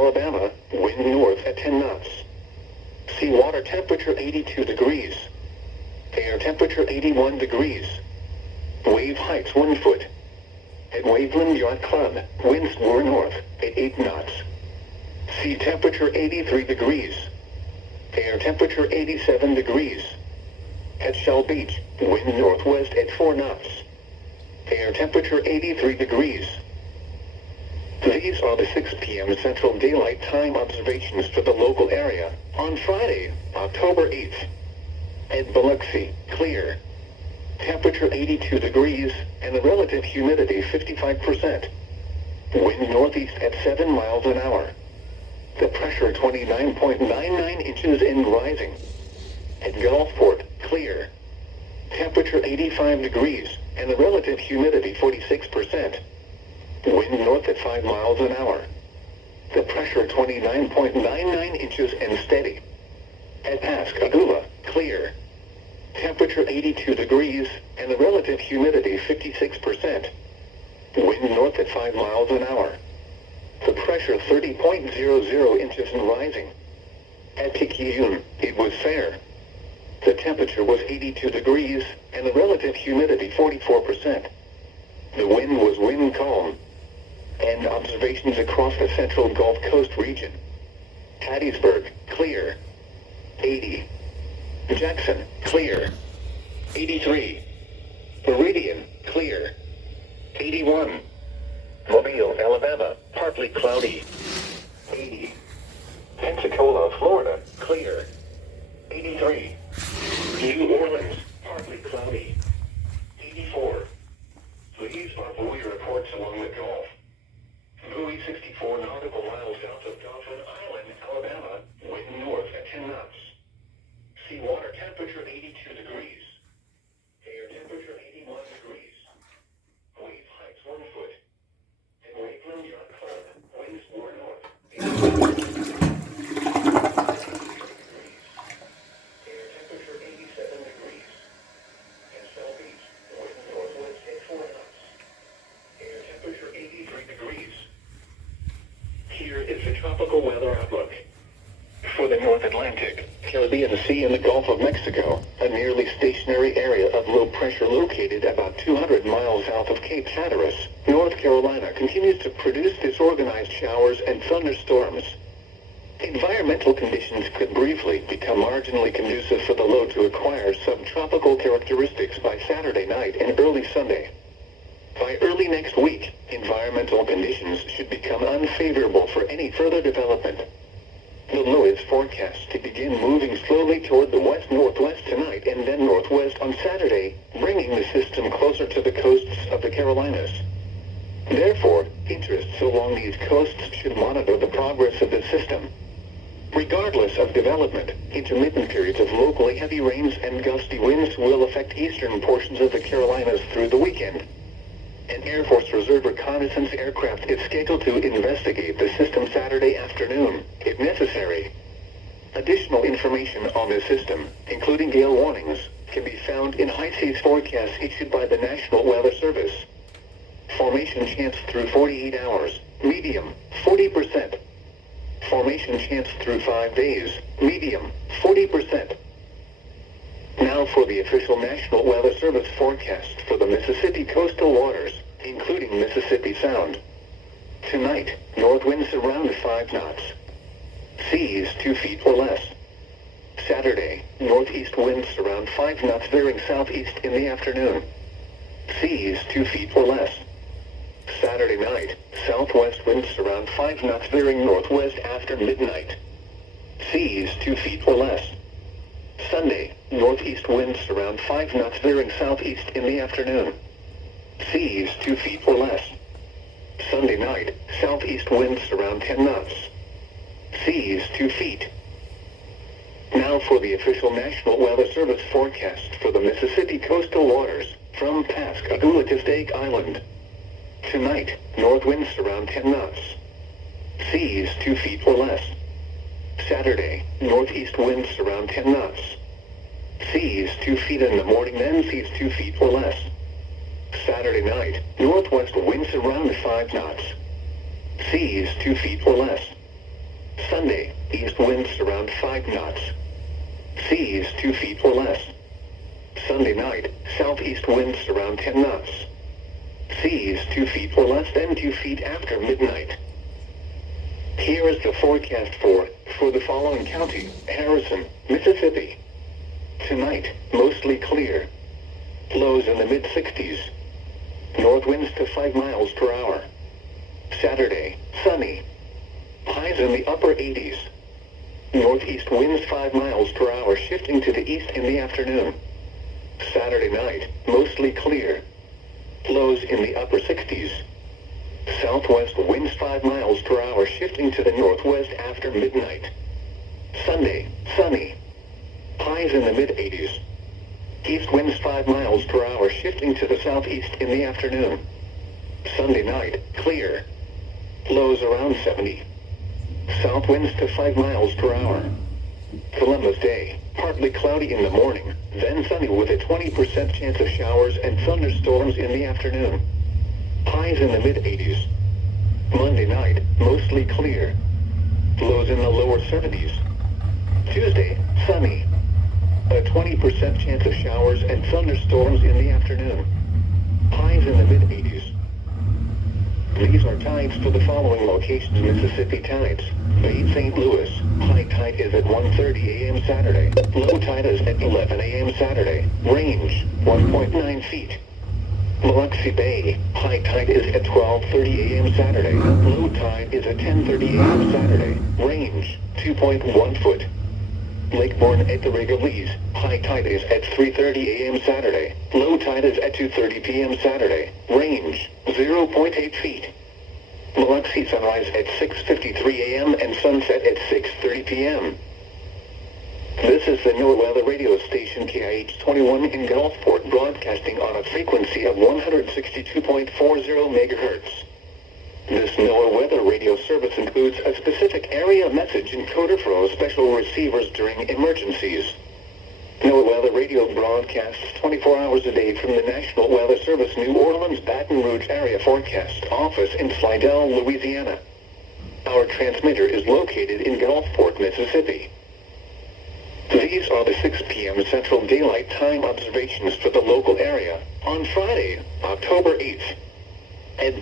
Alabama, wind north at 10 knots. Seawater temperature 82 degrees. Air temperature 81 degrees. Wave heights 1 foot. At Waveland Yacht Club, winds were north at 8 knots. Sea temperature 83 degrees. Air temperature 87 degrees. At Shell Beach, wind northwest at 4 knots. Air temperature 83 degrees. These are the 6 p.m. Central Daylight Time observations for the local area on Friday, October 8th. At Biloxi, clear. Temperature 82 degrees and the relative humidity 55%. Wind northeast at 7 miles an hour. The pressure 29.99 inches and rising. At Gulfport, clear. Temperature 85 degrees and the relative humidity 46%. Wind north at 5 miles an hour. The pressure 29.99 inches and steady. At Pascagoula, clear. Temperature 82 degrees and the relative humidity 56%. Wind north at 5 miles an hour. The pressure 30.00 inches and rising. At Picayune, it was fair. The temperature was 82 degrees and the relative humidity 44%. The wind was wind calm. And observations across the central Gulf Coast region. Hattiesburg, clear. 80. Jackson, clear. 83. Meridian, clear. 81. Mobile, Alabama, partly cloudy. 80. Pensacola, Florida, clear. 83. New Orleans, partly cloudy. 84. These are buoy reports along the Gulf. Buoy 64 nautical miles south of Dauphin Island, Alabama, wind north at 10 knots. Seawater temperature 82 degrees. Air temperature 81 degrees. Wave heights 1 foot. At Waveland Yacht Club, winds more north. Air temperature 87 degrees. At Shell Beach, wind northwest at 4 knots. Air temperature 83 degrees. Here is the tropical weather outlook. For the North Atlantic, Caribbean Sea and the Gulf of Mexico, a nearly stationary area of low pressure located about 200 miles south of Cape Hatteras, North Carolina continues to produce disorganized showers and thunderstorms. Environmental conditions could briefly become marginally conducive for the low to acquire subtropical characteristics by Saturday night and early Sunday. By early next week, environmental conditions should become unfavorable for any further development. The low is forecast to begin moving slowly toward the west-northwest tonight and then northwest on Saturday, bringing the system closer to the coasts of the Carolinas. Therefore, interests along these coasts should monitor the progress of the system. Regardless of development, intermittent periods of locally heavy rains and gusty winds will affect eastern portions of the Carolinas through the weekend. An Air Force Reserve reconnaissance aircraft is scheduled to investigate the system Saturday afternoon, if necessary. Additional information on the system, including gale warnings, can be found in high seas forecasts issued by the National Weather Service. Formation chance through 48 hours, medium, 40%. Formation chance through 5 days, medium, 40%. Now for the official National Weather Service forecast for the Mississippi coastal waters, including Mississippi Sound. Tonight, north winds around 5 knots. Seas 2 feet or less. Saturday, northeast winds around 5 knots veering southeast in the afternoon. Seas 2 feet or less. Saturday night, southwest winds around 5 knots veering northwest after midnight. Seas 2 feet or less. Sunday, northeast winds around 5 knots veering southeast in the afternoon. Seas 2 feet or less. Sunday night, southeast winds around 10 knots. Seas 2 feet. Now for the official National Weather Service forecast for the Mississippi coastal waters from Pascagoula to Stake Island. Tonight, north winds around 10 knots. Seas 2 feet or less. Saturday, northeast winds around 10 knots. Seas 2 feet in the morning, then seas 2 feet or less. Saturday night, northwest winds around 5 knots. Seas 2 feet or less. Sunday, east winds around 5 knots. Seas 2 feet or less. Sunday night, southeast winds around 10 knots. Seas 2 feet or less than 2 feet after midnight. Here is the forecast for the following county: Harrison, Mississippi. Tonight, mostly clear. Lows in the mid-60s. North winds to 5 miles per hour. Saturday, sunny. Highs in the upper 80s. Northeast winds 5 miles per hour shifting to the east in the afternoon. Saturday night, mostly clear. Lows in the upper 60s. Southwest winds 5 miles per hour shifting to the northwest after midnight. Sunday, sunny. Highs in the mid-80s. East winds 5 miles per hour shifting to the southeast in the afternoon. Sunday night, clear. Lows around 70. South winds to 5 miles per hour. Columbus Day, partly cloudy in the morning, then sunny with a 20% chance of showers and thunderstorms in the afternoon. Highs in the mid-80s. Monday night, mostly clear. Lows in the lower 70s. Tuesday, sunny. A 20% chance of showers and thunderstorms in the afternoon. Highs in the mid-80s. These are tides for the following locations: Mississippi tides. Bay St. Louis, high tide is at 1:30 a.m. Saturday. Low tide is at 11 a.m. Saturday. Range, 1.9 feet. Biloxi Bay, high tide is at 12:30 a.m. Saturday. Low tide is at 10:30 a.m. Saturday. Range, 2.1 foot. Lake Borgne at the Rigolets, high tide is at 3:30 a.m. Saturday. Low tide is at 2:30 p.m. Saturday. Range, 0.8 feet. Biloxi sunrise at 6:53 a.m. and sunset at 6:30 p.m. This is the NOAA weather radio station KIH21 in Gulfport, broadcasting on a frequency of 162.40 megahertz. This NOAA weather radio service includes a specific area message encoder for special receivers during emergencies. NOAA weather radio broadcasts 24 hours a day from the National Weather Service New Orleans Baton Rouge area forecast office in Slidell, Louisiana. Our transmitter is located in Gulfport, Mississippi. These are the 6 p.m. Central Daylight Time observations for the local area on Friday, October 8th. At